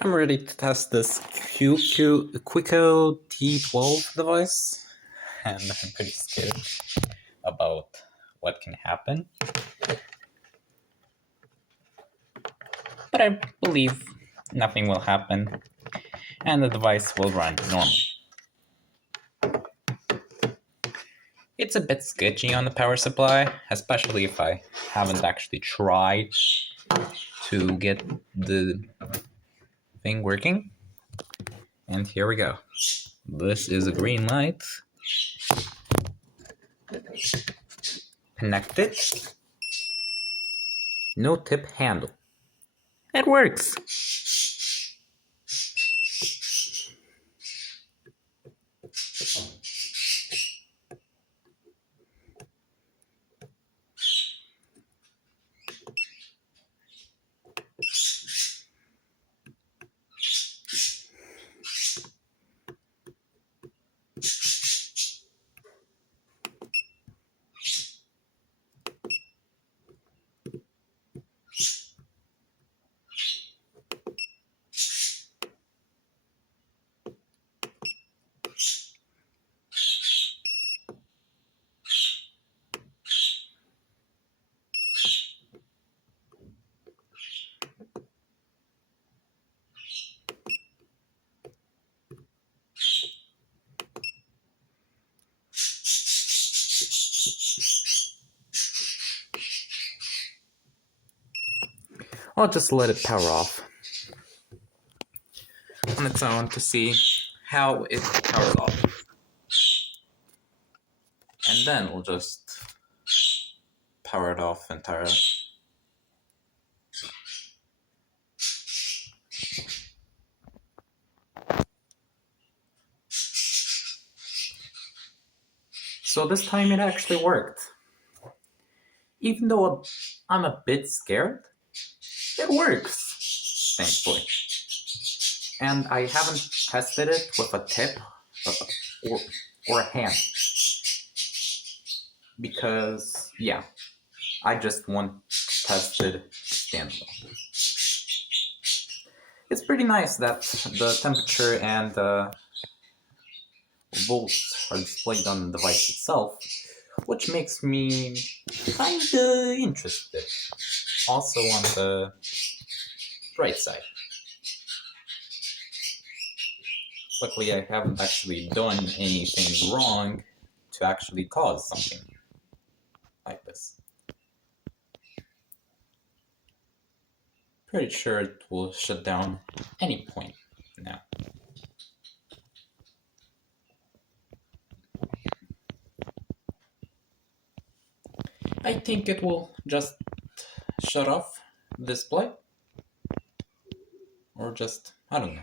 I'm ready to test this Quicko T12 device, and I'm pretty scared about what can happen. But I believe nothing will happen, and the device will run normally. It's a bit sketchy on the power supply, especially if I haven't actually tried to get the thing working. And here we go. This is a green light. Connected. No tip handle. It works! I'll just let it power off on its own to see how it powers off. And then we'll just power it off entirely. So this time it actually worked. Even though I'm a bit scared, it works, thankfully. And I haven't tested it with a tip or a hand. Because, yeah, I just want to test it standalone. It's pretty nice that the temperature and the volts are displayed on the device itself, which makes me kinda interested. Also on the bright side. Luckily, I haven't actually done anything wrong to actually cause something like this. Pretty sure it will shut down any point now. I think it will just shut off the display. Or just, I don't know.